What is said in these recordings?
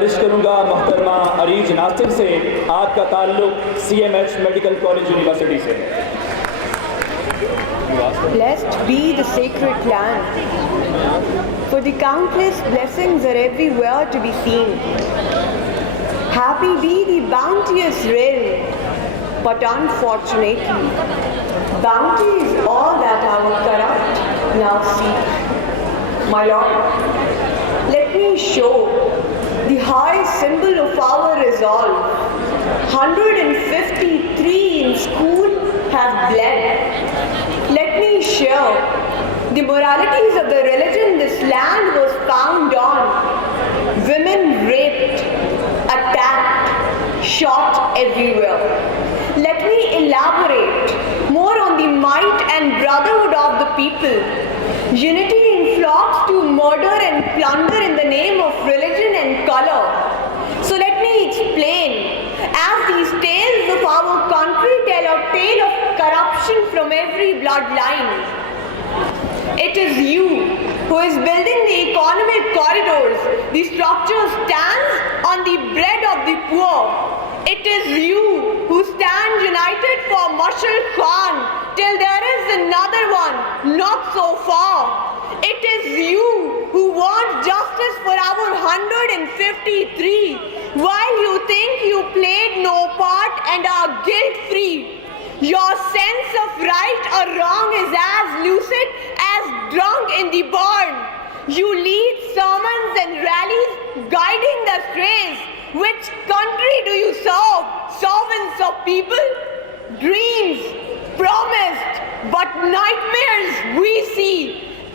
गुजारिश करूंगा मोहतरमा अरीज नासिर से, आपका ताल्लुक CMH मेडिकल कॉलेज यूनिवर्सिटी से। Blessed be the sacred land, for the countless blessings are everywhere to be seen. Happy be the bounteous realm, but unfortunately, bounty is all that our corrupt now seek. My Lord, let me show the high symbol of our resolve. 153 in school have bled. Let me share the moralities of the religion this land was found on. Women raped, attacked, shot everywhere. Let me elaborate more on the might and brotherhood of the people. Unity in flocks to murder and plunder in the name of religion and color. So let me explain, as these tales of our country tell a tale of corruption from every bloodline. It is you who is building the economic corridors. The structure stands on the bread of the poor. It is you who stand united for Mashal Khan till there is another one not so far. It is you who want justice for our 153, while you think you played no part and are guilt-free. Your sense of right or wrong is as lucid as drunk in the barn. You lead sermons and rallies guiding the strays. Which country do you serve? Servants of people? Dreams promised, but nightmares we see.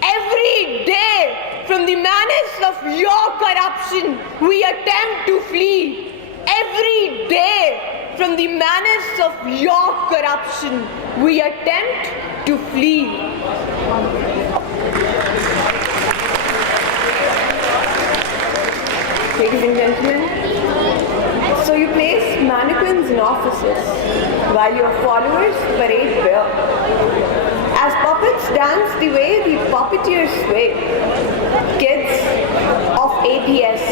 Every day from the menace of your corruption we attempt to flee. Every day from the menace of your corruption we attempt to flee. Ladies and gentlemen, so you place mannequins in offices while your followers parade bare. As puppets dance the way the puppeteers sway. Kids of APS,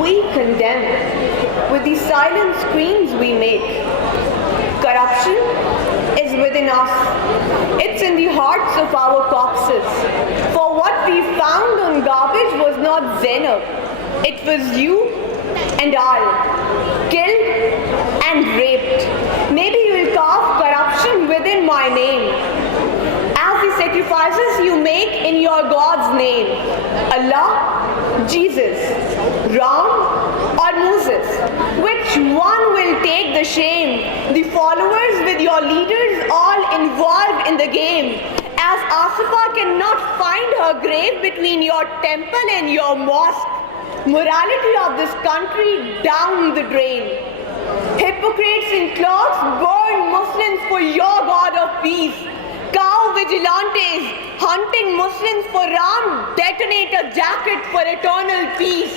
we condemn with the silent screams we make. Corruption is within us. It's in the hearts of our corpses. For what we found on garbage was not Zainab. It was you and I, killed and raped. Maybe you will carve corruption within my name. As the sacrifices you make in your God's name, Allah, Jesus, Ram or Moses, which one will take the shame? The followers with your leaders all involved in the game. As Asifa cannot find her grave between your temple and your mosque, morality of this country down the drain. Hypocrites in cloaks burn Muslims for your God of peace. Cow vigilantes hunting Muslims for Ram detonate a jacket for eternal peace.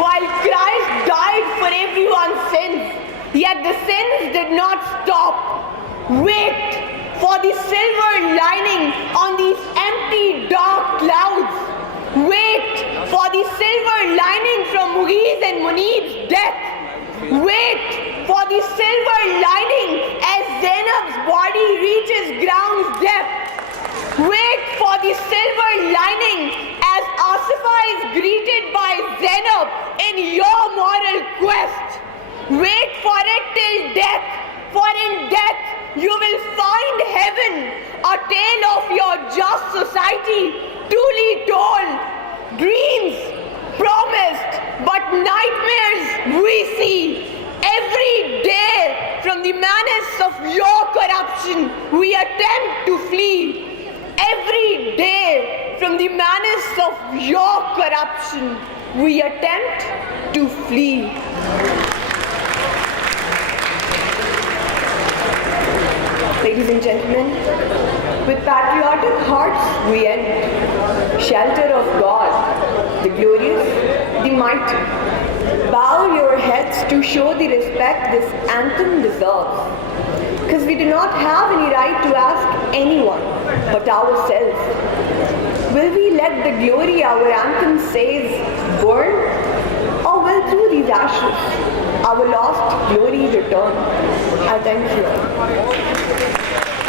While Christ died for everyone's sins, yet the sins did not stop. Wait for the silver lining on these empty dark clouds. Wait for the silver lining from Mughis and Munib's death. Wait for the silver lining as Zainab's body reaches ground's depth. Wait for the silver lining as Asifa is greeted by Zainab in your moral quest. Wait for it till death, for in death you will find heaven, a tale of your just society, duly told. Dreams promised, but nightmares we see. Every day from the menace of your corruption we attempt to flee. Every day from the menace of your corruption we attempt to flee. Ladies and gentlemen, with patriotic hearts we end. Shelter of God, the glorious, the mighty. Bow your heads to show the respect this anthem deserves. Because we do not have any right to ask anyone but ourselves. Will we let the glory our anthem says burn? Or will clashes, our lost glory return. I thank you all.